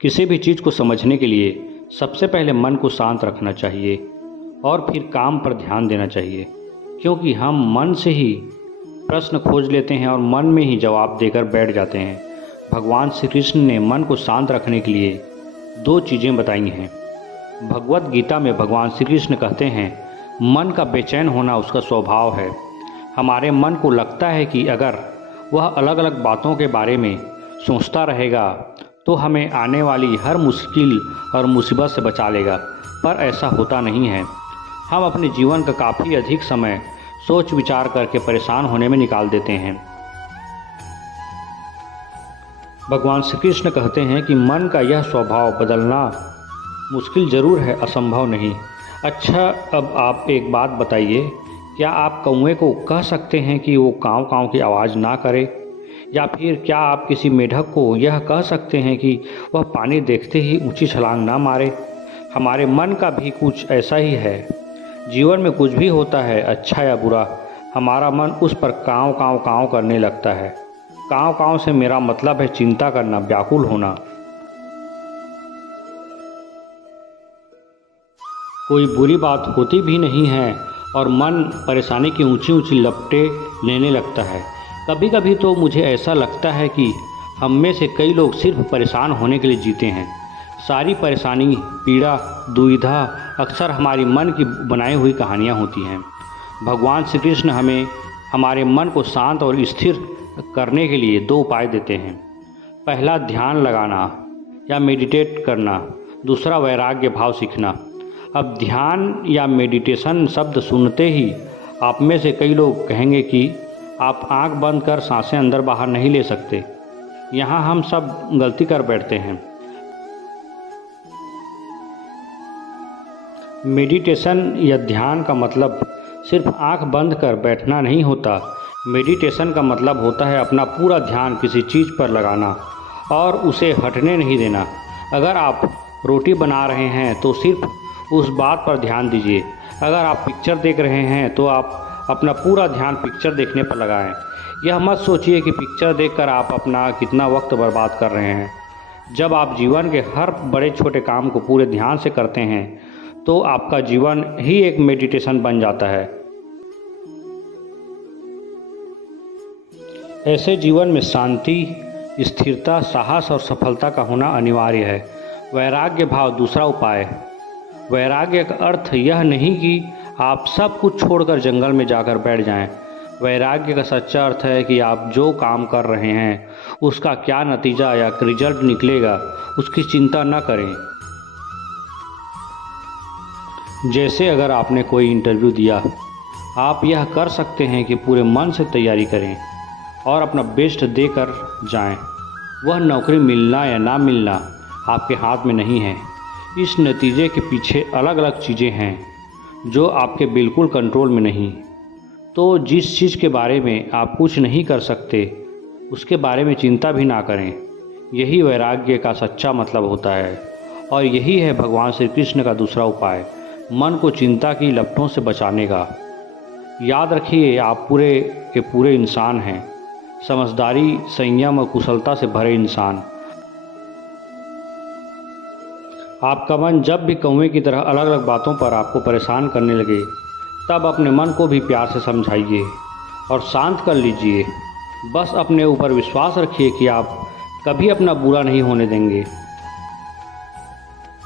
किसी भी चीज़ को समझने के लिए सबसे पहले मन को शांत रखना चाहिए और फिर काम पर ध्यान देना चाहिए, क्योंकि हम मन से ही प्रश्न खोज लेते हैं और मन में ही जवाब देकर बैठ जाते हैं। भगवान श्री कृष्ण ने मन को शांत रखने के लिए दो चीज़ें बताई हैं। भगवत गीता में भगवान श्री कृष्ण कहते हैं, मन का बेचैन होना उसका स्वभाव है। हमारे मन को लगता है कि अगर वह अलग अलग बातों के बारे में सोचता रहेगा तो हमें आने वाली हर मुश्किल और मुसीबत से बचा लेगा, पर ऐसा होता नहीं है। हम अपने जीवन का काफ़ी अधिक समय सोच विचार करके परेशान होने में निकाल देते हैं। भगवान श्री कृष्ण कहते हैं कि मन का यह स्वभाव बदलना मुश्किल ज़रूर है, असंभव नहीं। अच्छा, अब आप एक बात बताइए, क्या आप कौवे को कह सकते हैं कि वो काँव काँव की आवाज़ ना करे? या फिर क्या आप किसी मेढक को यह कह सकते हैं कि वह पानी देखते ही ऊंची छलांग ना मारे? हमारे मन का भी कुछ ऐसा ही है। जीवन में कुछ भी होता है, अच्छा या बुरा, हमारा मन उस पर काँव काँव काँव करने लगता है। काँव काँव से मेरा मतलब है चिंता करना, व्याकुल होना। कोई बुरी बात होती भी नहीं है और मन परेशानी की ऊंची ऊंची लपटें लेने लगता है। कभी कभी तो मुझे ऐसा लगता है कि हम में से कई लोग सिर्फ परेशान होने के लिए जीते हैं। सारी परेशानी, पीड़ा, दुविधा अक्सर हमारी मन की बनाई हुई कहानियाँ होती हैं। भगवान श्री कृष्ण हमें हमारे मन को शांत और स्थिर करने के लिए दो उपाय देते हैं। पहला, ध्यान लगाना या मेडिटेट करना। दूसरा, वैराग्य भाव सीखना। अब ध्यान या मेडिटेशन शब्द सुनते ही आप में से कई लोग कहेंगे कि आप आंख बंद कर सांसें अंदर बाहर नहीं ले सकते। यहाँ हम सब गलती कर बैठते हैं। मेडिटेशन या ध्यान का मतलब सिर्फ आंख बंद कर बैठना नहीं होता। मेडिटेशन का मतलब होता है अपना पूरा ध्यान किसी चीज़ पर लगाना और उसे हटने नहीं देना। अगर आप रोटी बना रहे हैं तो सिर्फ उस बात पर ध्यान दीजिए। अगर आप पिक्चर देख रहे हैं तो आप अपना पूरा ध्यान पिक्चर देखने पर लगाएं। यह मत सोचिए कि पिक्चर देखकर आप अपना कितना वक्त बर्बाद कर रहे हैं। जब आप जीवन के हर बड़े छोटे काम को पूरे ध्यान से करते हैं तो आपका जीवन ही एक मेडिटेशन बन जाता है। ऐसे जीवन में शांति, स्थिरता, साहस और सफलता का होना अनिवार्य है। वैराग्य भाव दूसरा उपाय। वैराग्य का अर्थ यह नहीं कि आप सब कुछ छोड़कर जंगल में जाकर बैठ जाएं। वैराग्य का सच्चा अर्थ है कि आप जो काम कर रहे हैं उसका क्या नतीजा या रिजल्ट निकलेगा उसकी चिंता न करें। जैसे अगर आपने कोई इंटरव्यू दिया, आप यह कर सकते हैं कि पूरे मन से तैयारी करें और अपना बेस्ट देकर जाएं। वह नौकरी मिलना या ना मिलना आपके हाथ में नहीं है। इस नतीजे के पीछे अलग अलग चीज़ें हैं जो आपके बिल्कुल कंट्रोल में नहीं। तो जिस चीज़ के बारे में आप कुछ नहीं कर सकते उसके बारे में चिंता भी ना करें। यही वैराग्य का सच्चा मतलब होता है और यही है भगवान श्री कृष्ण का दूसरा उपाय, मन को चिंता की लपटों से बचाने का। याद रखिए, आप पूरे के पूरे इंसान हैं, समझदारी, संयम और कुशलता से भरे इंसान। आपका मन जब भी कौवे की तरह अलग अलग बातों पर आपको परेशान करने लगे, तब अपने मन को भी प्यार से समझाइए और शांत कर लीजिए। बस अपने ऊपर विश्वास रखिए कि आप कभी अपना बुरा नहीं होने देंगे।